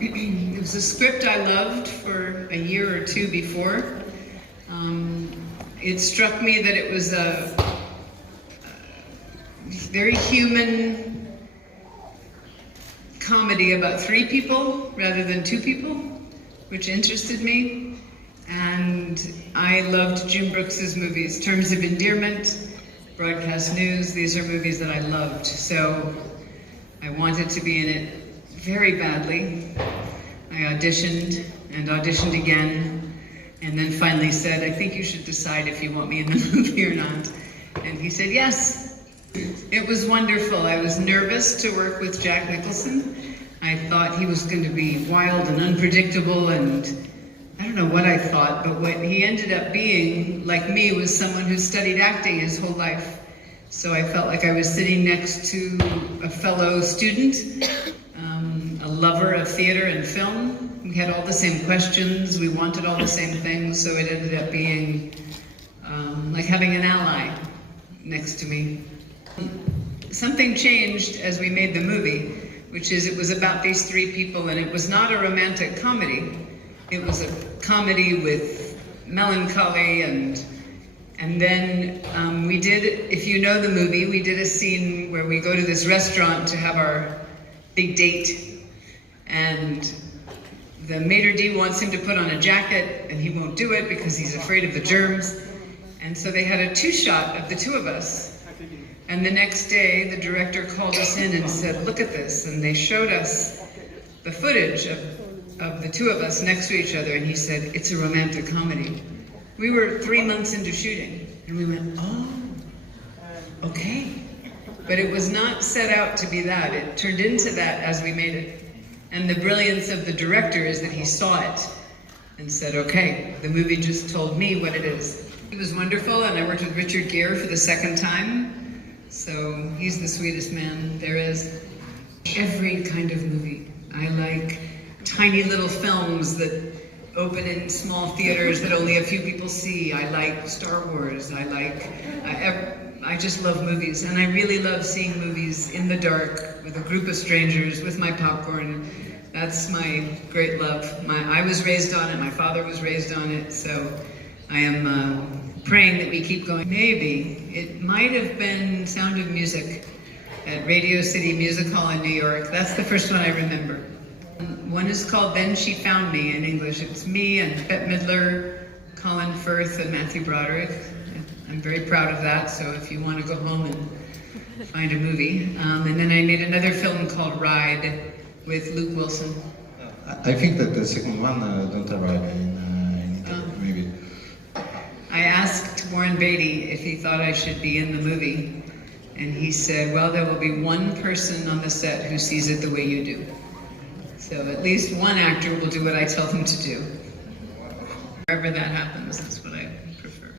It was a script I loved for a year or two before. It struck me that it was a very human comedy about three people rather than two people, which interested me. And I loved Jim Brooks's movies. Terms of Endearment, Broadcast News, these are movies that I loved. So I wanted to be in it very badly. I auditioned and auditioned again, and then finally said, I think you should decide if you want me in the movie or not. And he said yes. It was wonderful. I was nervous to work with Jack Nicholson. I thought he was going to be wild and unpredictable, and I don't know what I thought, but what he ended up being, like me, was someone who studied acting his whole life. So I felt like I was sitting next to a fellow student, a lover of theater and film. We had all the same questions, we wanted all the same things, so it ended up being like having an ally next to me. Something changed as we made the movie, which is it was about these three people, and it was not a romantic comedy. It was a comedy with melancholy, and then we did, if you know the movie, we did a scene where we go to this restaurant to have our big date, and the maitre d' wants him to put on a jacket, and he won't do it because he's afraid of the germs. And so they had a two-shot of the two of us. And the next day, the director called us in and said, look at this. And they showed us the footage of the two of us next to each other, and he said, it's a romantic comedy. We were 3 months into shooting, and we went, oh, okay. But it was not set out to be that. It turned into that as we made it. And the brilliance of the director is that he saw it and said, okay, the movie just told me what it is. He was wonderful, and I worked with Richard Gere for the second time. So he's the sweetest man there is. Every kind of movie. I like tiny little films that open in small theaters that only a few people see. I like Star Wars. I just love movies, and I really love seeing movies in the dark with a group of strangers with my popcorn. That's my great love. I was raised on it. My father was raised on it. So I am praying that we keep going. Maybe it might have been Sound of Music at Radio City Music Hall in New York. That's the first one I remember. One is called Then She Found Me in English. It's me and Bette Midler, Colin Firth, and Matthew Broderick. I'm very proud of that, so if you want to go home and find a movie. And then I made another film called Ride with Luke Wilson. I think that the second one don't arrive in Italy, maybe. I asked Warren Beatty if he thought I should be in the movie, and he said, well, there will be one person on the set who sees it the way you do. So at least one actor will do what I tell them to do. Wherever that happens, that's what